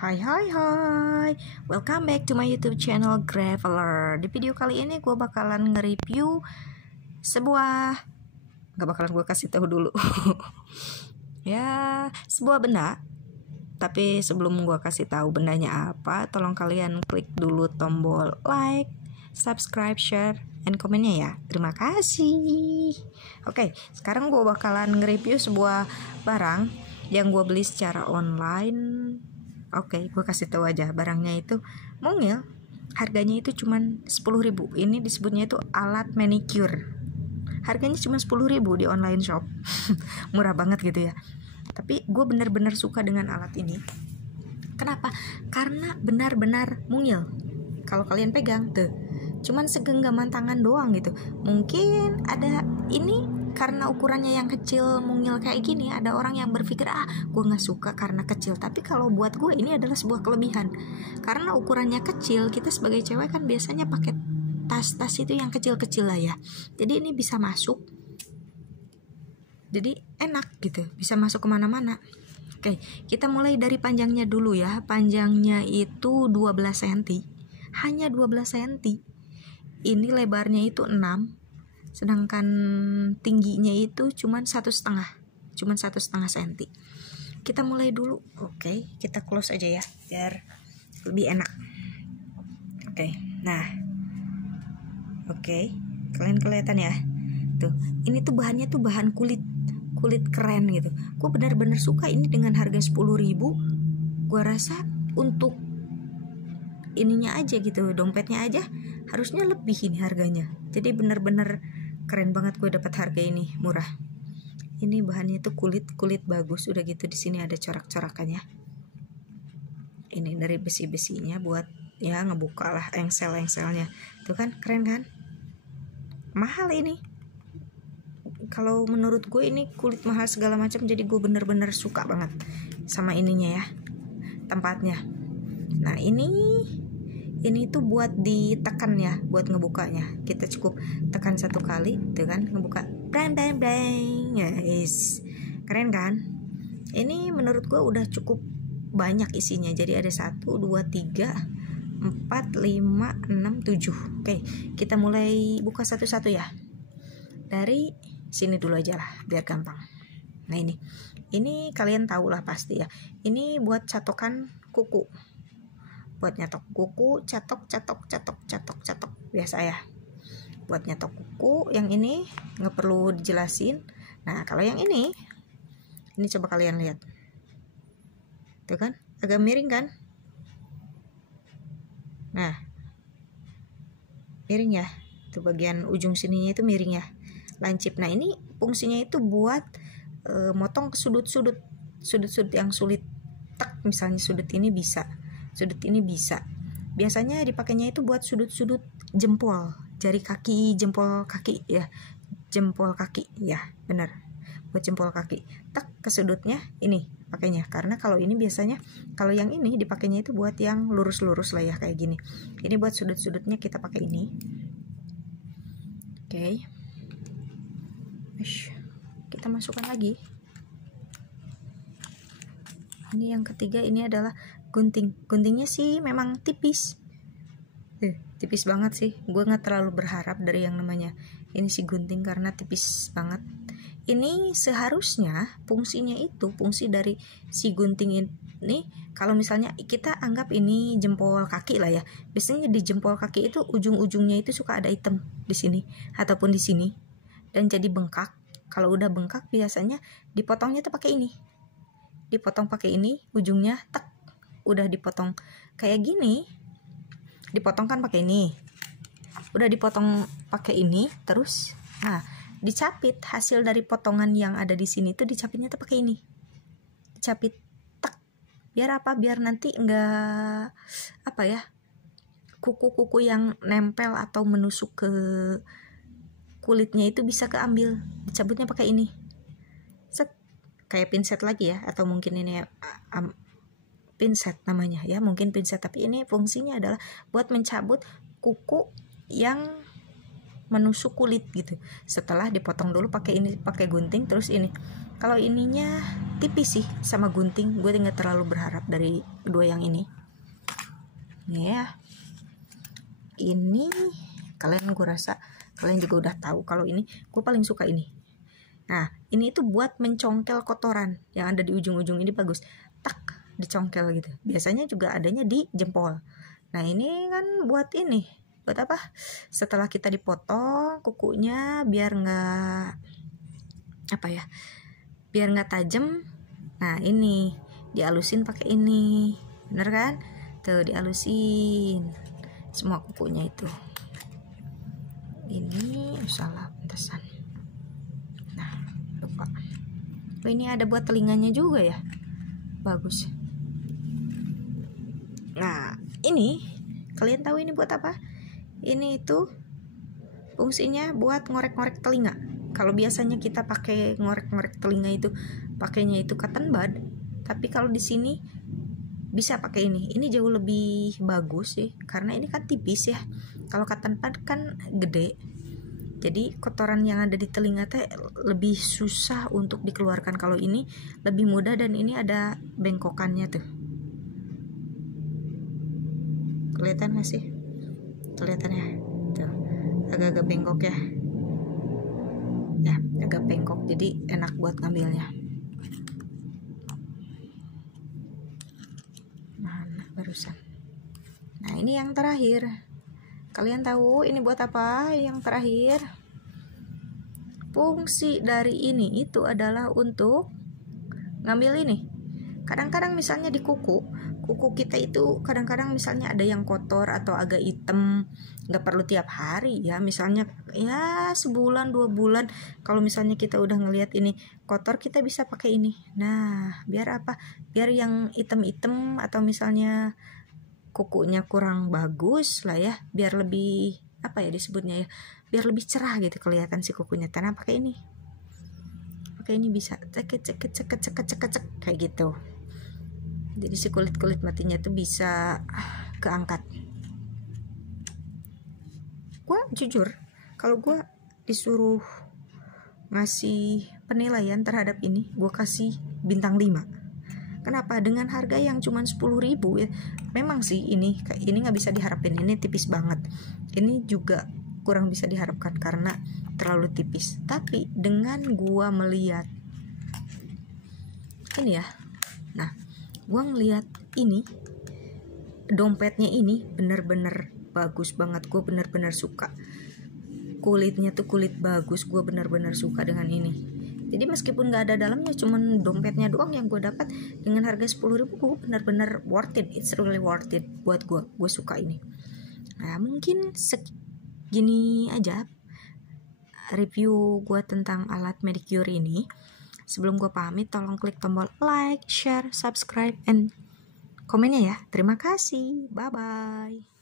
Hai, welcome back to my YouTube channel Graveler. Di video kali ini gue bakalan nge-review gak bakalan gue kasih tahu dulu ya, sebuah benda. Tapi sebelum gue kasih tahu bendanya apa, tolong kalian klik dulu tombol like, subscribe, share, and komennya ya. Terima kasih. Oke, sekarang gue bakalan nge-review sebuah barang yang gue beli secara online. Oke, gue kasih tahu aja, barangnya itu mungil. Harganya itu cuman 10.000. Ini disebutnya itu alat manicure. Harganya cuma 10.000 di online shop. Murah banget gitu ya. Tapi gue benar-benar suka dengan alat ini. Kenapa? Karena benar-benar mungil. Kalau kalian pegang tuh, cuman segenggaman tangan doang gitu. Mungkin ada ini karena ukurannya yang kecil, mungil kayak gini, ada orang yang berpikir gue nggak suka karena kecil. Tapi kalau buat gue ini adalah sebuah kelebihan. Karena ukurannya kecil, kita sebagai cewek kan biasanya pakai tas-tas itu yang kecil-kecil lah ya. Jadi ini bisa masuk. Jadi enak gitu, bisa masuk kemana-mana. Oke, kita mulai dari panjangnya dulu ya. Panjangnya itu 12 cm. Hanya 12 cm. Ini lebarnya itu 6, sedangkan tingginya itu cuman 1,5 cm. Kita mulai dulu. Oke, kita close aja ya biar lebih enak. Oke, kalian kelihatan ya tuh, ini tuh bahannya tuh bahan kulit keren gitu. Gue benar-benar suka ini dengan harga 10.000. Gue rasa untuk ininya aja gitu, dompetnya aja harusnya lebih ini harganya. Jadi benar-benar keren banget gue dapat harga ini murah. Ini bahannya tuh kulit bagus. Udah gitu di sini ada corak-corakannya. Ini dari besi-besinya buat ya ngebuka lah engsel-engselnya. Tuh kan keren kan? Mahal ini. Kalau menurut gue ini kulit mahal segala macam, jadi gue bener-bener suka banget sama ininya ya, tempatnya. Nah ini tuh buat ditekan ya, buat ngebukanya. Kita cukup tekan 1 kali, tuh kan, ngebuka, bang, yes, keren kan? Ini menurut gue udah cukup banyak isinya. Jadi ada 1, 2, 3, 4, 5, 6, 7. Oke, kita mulai buka satu-satu ya. Dari sini dulu aja lah biar gampang. Nah ini kalian tahu lah pasti ya. Ini buat catokan kuku, buat nyatok kuku, catok biasa ya. Buat nyatok kuku. Yang ini nggak perlu dijelasin. Nah kalau yang ini coba kalian lihat, tuh kan agak miring kan? Nah miring ya, tuh bagian ujung sininya itu miring ya, lancip. Nah ini fungsinya itu buat motong ke sudut-sudut yang sulit. Misalnya sudut ini bisa. Biasanya dipakainya itu buat sudut-sudut jempol, jari kaki, jempol kaki ya, benar, buat jempol kaki. Ke sudutnya ini pakainya. Karena kalau ini biasanya, kalau yang ini dipakainya itu buat yang lurus-lurus lah ya, kayak gini. Ini buat sudut-sudutnya kita pakai ini. Oke. Kita masukkan lagi. Ini yang ketiga, ini adalah gunting. Guntingnya sih memang tipis. Tipis banget sih. Gue gak terlalu berharap dari yang namanya ini si gunting karena tipis banget. Ini seharusnya fungsinya itu, fungsi dari si gunting ini, kalau misalnya kita anggap ini jempol kaki lah ya. Biasanya di jempol kaki itu ujung-ujungnya itu suka ada item di sini ataupun di sini dan jadi bengkak. Kalau udah bengkak biasanya dipotongnya tuh pakai ini. Dipotong pakai ini, ujungnya udah dipotong kayak gini. Dipotong kan pakai ini. Udah dipotong pakai ini terus. Nah, dicapit hasil dari potongan yang ada di sini tuh, dicapitnya tuh pakai ini. Dicapit biar apa? Biar nanti enggak kuku-kuku yang nempel atau menusuk ke kulitnya itu bisa keambil. Dicabutnya pakai ini. Kayak pinset lagi ya, atau mungkin ini ya, pinset namanya ya, mungkin pinset, tapi ini fungsinya adalah buat mencabut kuku yang menusuk kulit gitu. Setelah dipotong dulu pakai ini, pakai gunting, terus ini Kalau ininya tipis sih sama gunting, gue nggak terlalu berharap dari kedua yang ini. Ya, ini gue rasa kalian juga udah tahu kalau ini gue paling suka ini. Nah, ini itu buat mencongkel kotoran yang ada di ujung-ujung, ini bagus. Tak, dicongkel gitu. Biasanya juga adanya di jempol. Nah, ini kan buat ini. Buat apa? Setelah kita dipotong kukunya biar nggak biar nggak tajam. Nah, ini dialusin pakai ini, bener kan? Tuh, dialusin semua kukunya itu. Ini salah pentesan. Nah, lupa. Oh, ini ada buat telinganya juga ya, bagus. Nah, ini kalian tahu ini buat apa? Ini itu fungsinya buat ngorek-ngorek telinga. Kalau biasanya kita pakai ngorek-ngorek telinga itu pakainya itu cotton bud, tapi kalau di sini bisa pakai ini. Ini jauh lebih bagus sih, karena ini kan tipis ya. Kalau cotton bud kan gede. Jadi kotoran yang ada di telinga teh lebih susah untuk dikeluarkan. Kalau ini lebih mudah dan ini ada bengkokannya tuh. Kelihatan gak sih? Kelihatan ya? Tuh, agak-agak bengkok ya. Ya, agak bengkok, jadi enak buat ngambilnya. Mana barusan? Nah, ini yang terakhir. Kalian tahu ini buat apa? Yang terakhir, fungsi dari ini itu adalah untuk ngambil ini. Kadang-kadang misalnya di kuku kita itu kadang-kadang misalnya ada yang kotor atau agak hitam, nggak perlu tiap hari ya, misalnya ya sebulan 2 bulan. Kalau misalnya kita udah ngelihat ini kotor, kita bisa pakai ini. Nah, biar apa? Biar yang hitam-hitam atau misalnya kukunya kurang bagus lah ya, biar lebih apa ya disebutnya ya, biar lebih cerah gitu kelihatan si kukunya. Karena pakai ini bisa cek kayak gitu. Jadi si kulit matinya tuh bisa keangkat. Gue jujur, kalau gue disuruh ngasih penilaian terhadap ini, gue kasih bintang 5. Kenapa? Dengan harga yang cuma 10.000 ya. Memang sih ini nggak bisa diharapin, ini tipis banget. Ini juga kurang bisa diharapkan karena terlalu tipis. Tapi dengan gue melihat ini ya, nah gue ngeliat ini dompetnya ini bener-bener bagus banget. Gue bener-bener suka kulitnya tuh, kulit bagus. Gue bener-bener suka dengan ini. Jadi meskipun gak ada dalamnya, cuman dompetnya doang yang gue dapat dengan harga 10.000, gue bener-bener worth it. It's really worth it buat gue. Gue suka ini. Nah, mungkin segini aja review gue tentang alat manicure ini. Sebelum gue pamit, tolong klik tombol like, share, subscribe, and komennya ya. Terima kasih. Bye-bye.